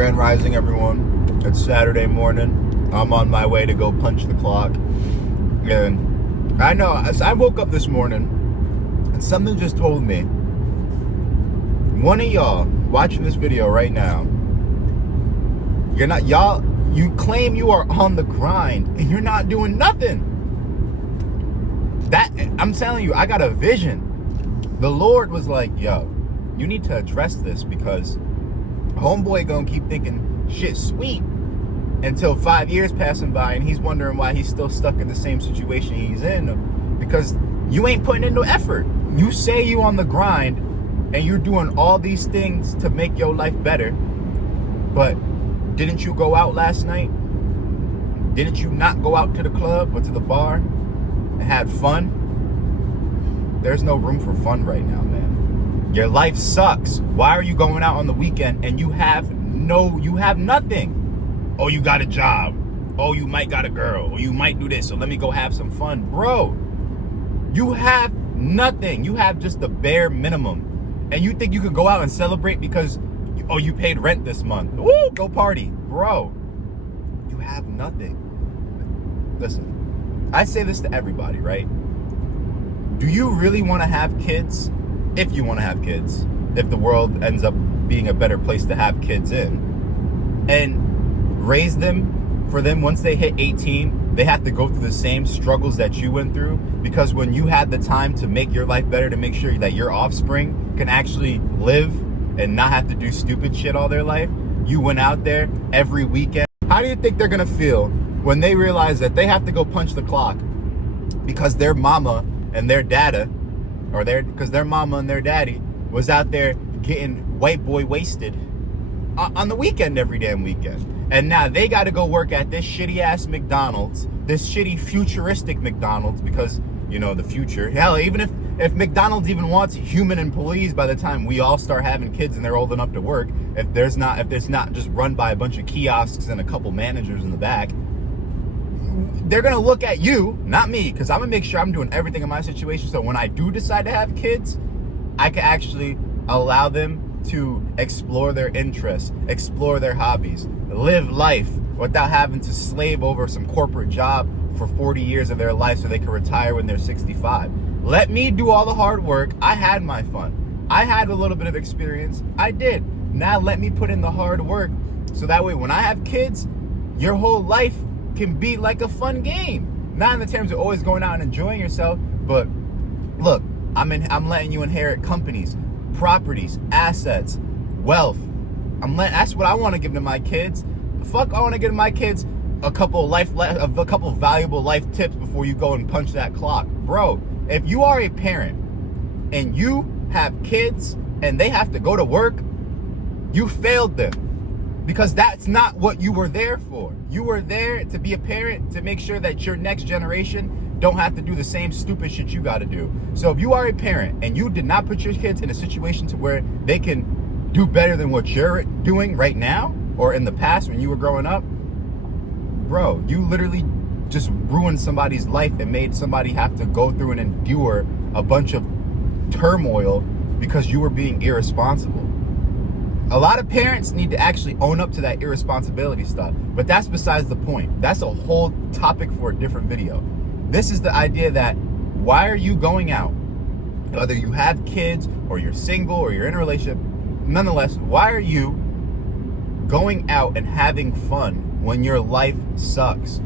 Grand Rising, everyone. It's Saturday morning. I'm on my way to go punch the clock. And I know, as I woke up this morning, and something just told me, one of y'all watching this video right now, you claim you are on the grind, and you're not doing nothing. I'm telling you, I got a vision. The Lord was like, yo, you need to address this because homeboy gonna keep thinking shit sweet until 5 years passing by and he's wondering why he's still stuck in the same situation he's in because you ain't putting in no effort. You say you on the grind and you're doing all these things to make your life better, but didn't you go out last night? Didn't you not go out to the club or to the bar and had fun? There's no room for fun right now, man. Your life sucks. Why are you going out on the weekend and you have nothing? Oh, you got a job. Oh, you might got a girl. Or you might do this. So let me go have some fun. Bro, you have nothing. You have just the bare minimum. And you think you can go out and celebrate because, you paid rent this month. Woo, go party. Bro, you have nothing. Listen, I say this to everybody, right? Do you really want to have kids? If you want to have kids, if the world ends up being a better place to have kids in, and raise them, for them once they hit 18, they have to go through the same struggles that you went through, because when you had the time to make your life better, to make sure that your offspring can actually live and not have to do stupid shit all their life, you went out there every weekend. How do you think they're gonna feel when they realize that they have to go punch the clock because their mama and their dada, because their mama and their daddy was out there getting white boy wasted on the weekend every damn weekend. And now they got to go work at this shitty ass McDonald's, this shitty futuristic McDonald's, because, the future. Hell, even if McDonald's even wants human employees by the time we all start having kids and they're old enough to work, if it's not just run by a bunch of kiosks and a couple managers in the back, they're going to look at you, not me, because I'm going to make sure I'm doing everything in my situation. So when I do decide to have kids, I can actually allow them to explore their interests, explore their hobbies, live life without having to slave over some corporate job for 40 years of their life so they can retire when they're 65. Let me do all the hard work. I had my fun. I had a little bit of experience. I did. Now let me put in the hard work so that way when I have kids, your whole life can be like a fun game. Not in the terms of always going out and enjoying yourself, but look, I'm letting you inherit companies, properties, assets, wealth. That's what I want to give to my kids. Fuck, I want to give to my kids a couple valuable life tips before you go and punch that clock. Bro, if you are a parent and you have kids and they have to go to work, you failed them. Because that's not what you were there for. You were there to be a parent, to make sure that your next generation don't have to do the same stupid shit you got to do. So if you are a parent and you did not put your kids in a situation to where they can do better than what you're doing right now or in the past when you were growing up, bro, you literally just ruined somebody's life and made somebody have to go through and endure a bunch of turmoil because you were being irresponsible. A lot of parents need to actually own up to that irresponsibility stuff, but that's besides the point. That's a whole topic for a different video. This is the idea that why are you going out? Whether you have kids or you're single or you're in a relationship, nonetheless, why are you going out and having fun when your life sucks?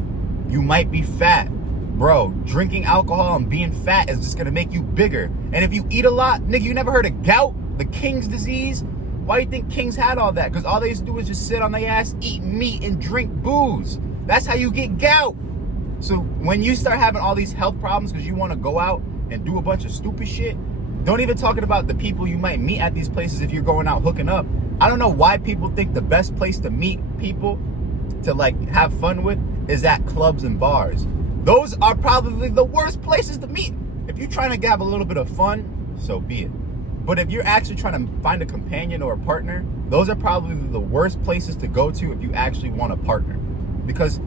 You might be fat. Bro, drinking alcohol and being fat is just gonna make you bigger. And if you eat a lot, nigga, you never heard of gout, the king's disease? Why do you think kings had all that? Because all they used to do was just sit on their ass, eat meat, and drink booze. That's how you get gout. So when you start having all these health problems because you want to go out and do a bunch of stupid shit, don't even talking about the people you might meet at these places if you're going out hooking up. I don't know why people think the best place to meet people to have fun with is at clubs and bars. Those are probably the worst places to meet. If you're trying to have a little bit of fun, so be it. But if you're actually trying to find a companion or a partner, those are probably the worst places to go to if you actually want a partner. Because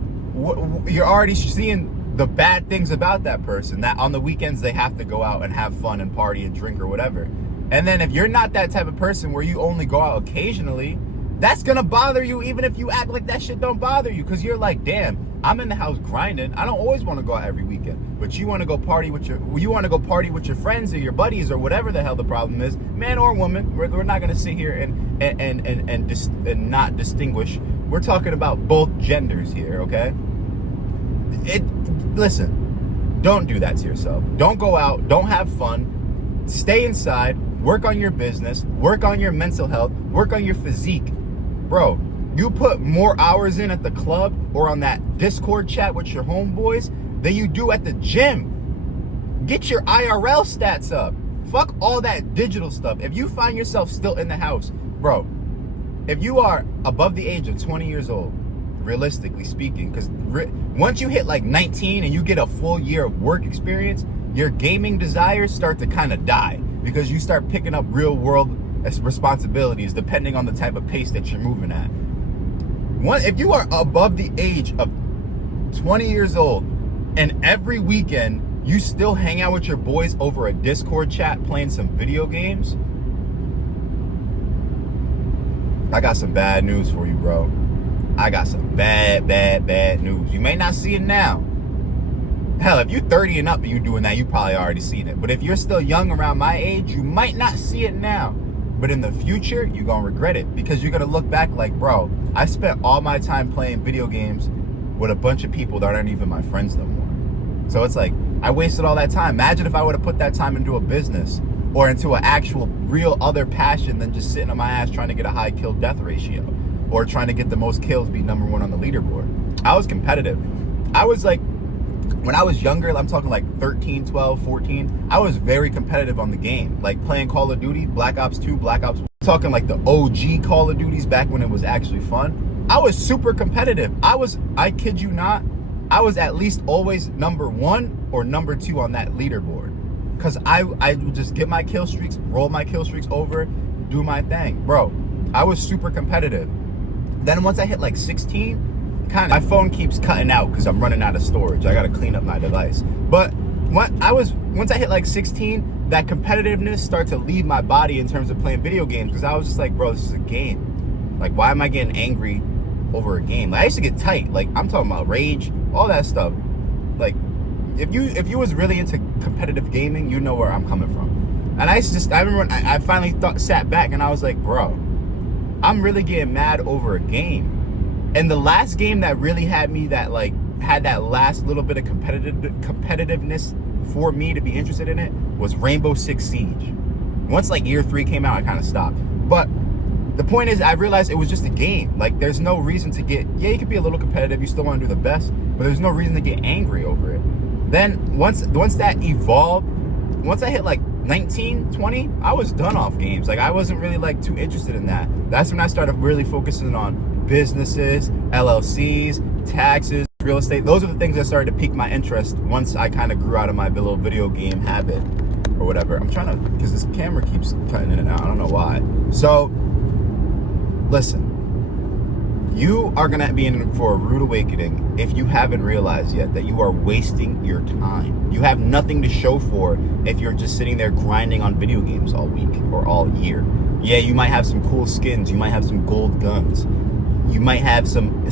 you're already seeing the bad things about that person, that on the weekends they have to go out and have fun and party and drink or whatever. And then if you're not that type of person where you only go out occasionally, That's gonna bother you even if you act like that shit don't bother you, because you're like, damn, I'm in the house grinding. I don't always want to go out every weekend, but you want to go party with your friends or your buddies or whatever the hell the problem is, man or woman. We're not gonna sit here and not distinguish. We're talking about both genders here, okay? Listen, don't do that to yourself. Don't go out. Don't have fun. Stay inside. Work on your business. Work on your mental health. Work on your physique. Bro, you put more hours in at the club or on that Discord chat with your homeboys than you do at the gym. Get your IRL stats up. Fuck all that digital stuff. If you find yourself still in the house, bro, if you are above the age of 20 years old, realistically speaking, because once you hit like 19 and you get a full year of work experience, your gaming desires start to kind of die, because you start picking up real world responsibilities depending on the type of pace that you're moving at. If you are above the age of 20 years old and every weekend you still hang out with your boys over a Discord chat playing some video games, I got some bad news for you, bro. I got some bad news. You may not see it now. Hell, if you're 30 and up and you're doing that, you probably already seen it. But if you're still young around my age, you might not see it now. But in the future, you're going to regret it, because you're going to look back like, bro, I spent all my time playing video games with a bunch of people that aren't even my friends no more. So it's like, I wasted all that time. Imagine if I would have put that time into a business or into an actual real other passion than just sitting on my ass trying to get a high kill death ratio or trying to get the most kills, be number one on the leaderboard. I was competitive. I was like, when I was younger, I'm talking like 13, 12, 14, I was very competitive on the game. Like playing Call of Duty, Black Ops 2, Black Ops 1, talking like the OG Call of Duties back when it was actually fun. I was super competitive. I kid you not, I was at least always number 1 or number 2 on that leaderboard. Because I would just get my kill streaks, roll my kill streaks over, do my thing. Bro, I was super competitive. Then once I hit like 16, my phone keeps cutting out because I'm running out of storage. I gotta clean up my device. But once I hit like 16, that competitiveness started to leave my body in terms of playing video games, because I was just like, bro, this is a game. Like, why am I getting angry over a game? Like, I used to get tight. Like, I'm talking about rage, all that stuff. Like, if you was really into competitive gaming, you know where I'm coming from. And I remember when I finally sat back and I was like, bro, I'm really getting mad over a game. And the last game that really had me had that last little bit of competitiveness for me to be interested in it was Rainbow Six Siege. Once like year 3 came out, I kind of stopped. But the point is, I realized it was just a game. Like, there's no reason to you could be a little competitive, you still want to do the best, but there's no reason to get angry over it. Then once that evolved, once I hit like 19, 20, I was done off games. Like, I wasn't really like too interested in that. That's when I started really focusing on businesses, LLCs, taxes, real estate. Those are the things that started to pique my interest once I kind of grew out of my little video game habit or whatever. I'm trying to, because this camera keeps cutting in and out. I don't know why. So, listen, you are going to be in for a rude awakening if you haven't realized yet that you are wasting your time. You have nothing to show for it if you're just sitting there grinding on video games all week or all year. Yeah, you might have some cool skins. You might have some gold guns. You might have some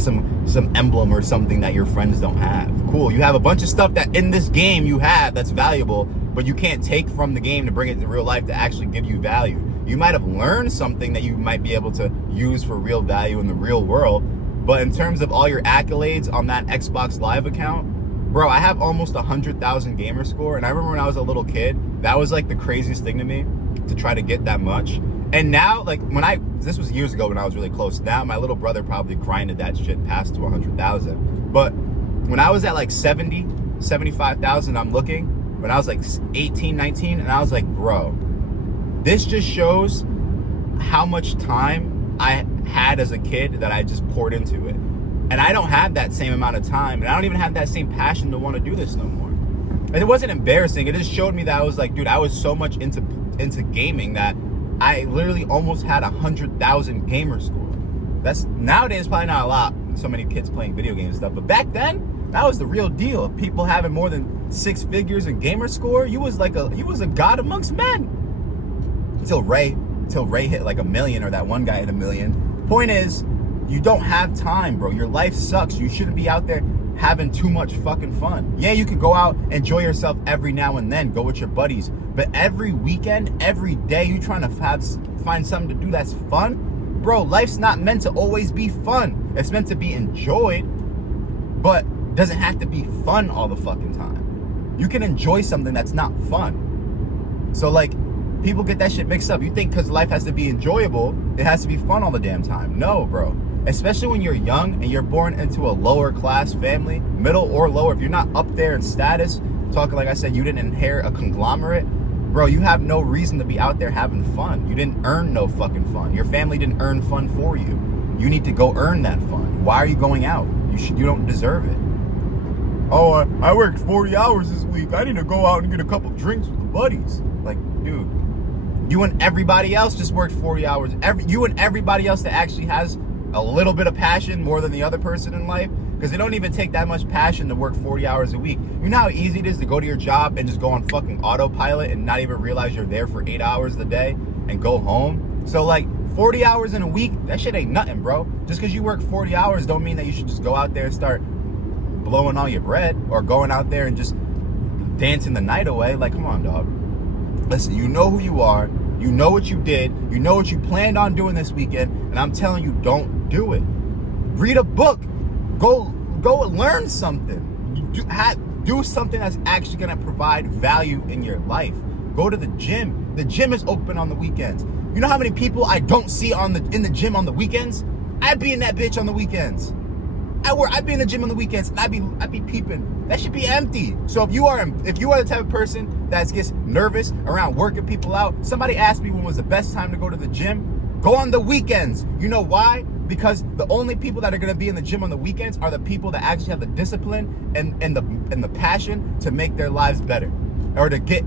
emblem or something that your friends don't have. Cool. You have a bunch of stuff that in this game you have that's valuable, but you can't take from the game to bring it into real life to actually give you value. You might have learned something that you might be able to use for real value in the real world, but in terms of all your accolades on that Xbox Live account, bro, I have almost 100,000 gamer score, and I remember when I was a little kid, that was like the craziest thing to me, to try to get that much. And now, like, this was years ago when I was really close. Now, my little brother probably grinded that shit past to 100,000. But when I was at like 70, 75,000, I'm looking, when I was like 18, 19, and I was like, bro, this just shows how much time I had as a kid that I just poured into it. And I don't have that same amount of time, and I don't even have that same passion to want to do this no more. And it wasn't embarrassing. It just showed me that I was like, dude, I was so much into gaming that I literally almost had 100,000 gamer score. That's nowadays probably not a lot. So many kids playing video games and stuff. But back then, that was the real deal. People having more than 6 figures in gamer score. You was a god amongst men. Until Ray hit like 1 million, or that one guy hit 1 million. Point is, you don't have time, bro. Your life sucks. You shouldn't be out there having too much fucking fun. Yeah, you can go out, enjoy yourself every now and then, go with your buddies. But every weekend, every day, you trying to find something to do that's fun? Bro, life's not meant to always be fun. It's meant to be enjoyed, but doesn't have to be fun all the fucking time. You can enjoy something that's not fun. So like, people get that shit mixed up. You think because life has to be enjoyable, it has to be fun all the damn time. No, bro. Especially when you're young and you're born into a lower class family, middle or lower. If you're not up there in status, talking like I said, you didn't inherit a conglomerate, bro, you have no reason to be out there having fun. You didn't earn no fucking fun. Your family didn't earn fun for you. You need to go earn that fun. Why are you going out? You don't deserve it. Oh, I worked 40 hours this week. I need to go out and get a couple drinks with the buddies. Like, dude, you and everybody else just worked 40 hours. You and everybody else that actually has a little bit of passion more than the other person in life, because they don't even take that much passion to work 40 hours a week. You know how easy it is to go to your job and just go on fucking autopilot and not even realize you're there for 8 hours a day and go home? So like 40 hours in a week, that shit ain't nothing, bro. Just because you work 40 hours don't mean that you should just go out there and start blowing all your bread or going out there and just dancing the night away. Like, come on, dog. Listen, you know who you are. You know what you did. You know what you planned on doing this weekend. And I'm telling you, don't do it. Read a book. Go learn something. Do something that's actually going to provide value in your life. Go to the gym. The gym is open on the weekends. You know how many people I don't see in the gym on the weekends? I'd be in that bitch on the weekends. I'd be in the gym on the weekends and I'd be peeping. That should be empty. So if you are the type of person that gets nervous around working people out, somebody asked me when was the best time to go to the gym. Go on the weekends. You know why? Because the only people that are going to be in the gym on the weekends are the people that actually have the discipline and the passion to make their lives better, or to get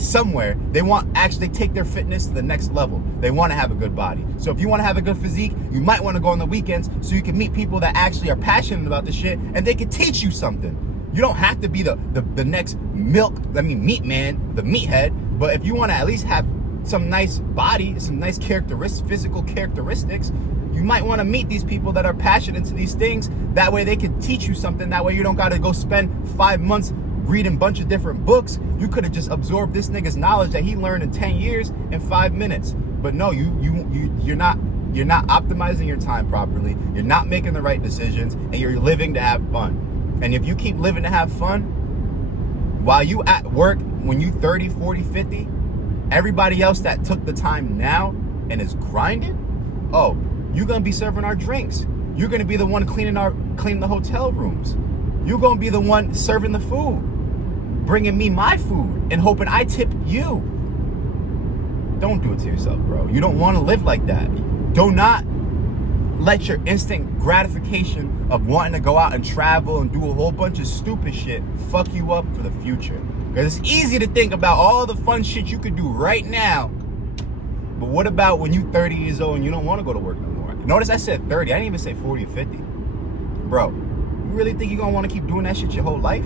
somewhere. They actually take their fitness to the next level. They want to have a good body. So if you want to have a good physique, you might want to go on the weekends so you can meet people that actually are passionate about the shit and they can teach you something. You don't have to be the next meat man, the meathead, but if you want to at least have some nice body, some nice physical characteristics, you might want to meet these people that are passionate to these things. That way they can teach you something. That way you don't got to go spend 5 months reading a bunch of different books. You could have just absorbed this nigga's knowledge that he learned in 10 years in 5 minutes. But no, you're not optimizing your time properly. You're not making the right decisions, and you're living to have fun. And if you keep living to have fun while you at work, when you 30, 40, 50, everybody else that took the time now and is grinding, oh, you're gonna be serving our drinks. You're gonna be the one cleaning the hotel rooms. You're gonna be the one serving the food, bringing me my food and hoping I tip you. Don't do it to yourself, bro. You don't want to live like that. Do not let your instant gratification of wanting to go out and travel and do a whole bunch of stupid shit fuck you up for the future. Because it's easy to think about all the fun shit you could do right now, but what about when you're 30 years old and you don't want to go to work no more? Notice I said 30. I didn't even say 40 or 50. Bro, you really think you're going to want to keep doing that shit your whole life?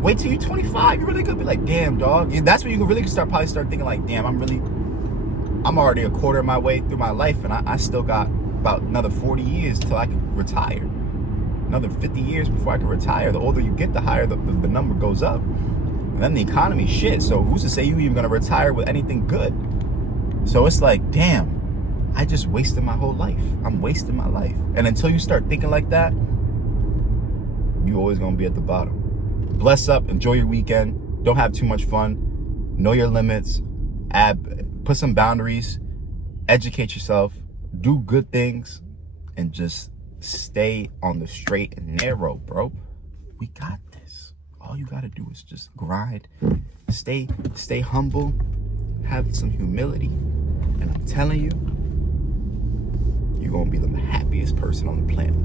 Wait till you're 25. You're really going to be like, damn, dog. That's when you can really probably start thinking like, damn, I'm already a quarter of my way through my life, and I still got about another 40 years till I can retire. Another 50 years before I can retire. The older you get, the higher the number goes up. And then the economy shit. So who's to say you even going to retire with anything good? So it's like, damn, I just wasted my whole life. I'm wasting my life. And until you start thinking like that, you're always going to be at the bottom. Bless up. Enjoy your weekend. Don't have too much fun. Know your limits. Put some boundaries. Educate yourself. Do good things. And just stay on the straight and narrow, bro. We got this. All you got to do is just grind. Stay humble. Have some humility. And I'm telling you, you're going to be the happiest person on the planet.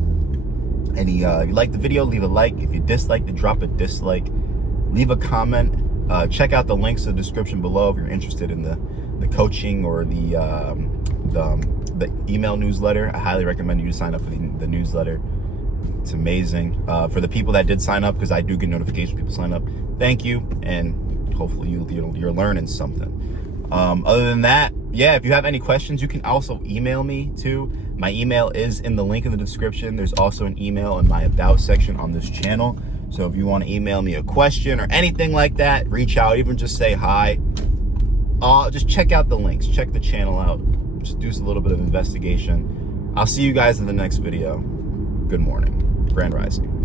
And if you like the video, leave a like. If you disliked it, drop a dislike. Leave a comment. Check out the links in the description below if you're interested in the coaching or the email newsletter. I highly recommend you to sign up for the newsletter. It's amazing. For the people that did sign up, because I do get notifications when people sign up, thank you. And hopefully you're learning something. Other than that, yeah, if you have any questions, you can also email me too. My email is in the link in the description. There's also an email in my about section on this channel. So if you want to email me a question or anything like that, reach out, even just say hi. Just check out the links, check the channel out, just do a little bit of investigation. I'll see you guys in the next video. Good morning. Grand Rising.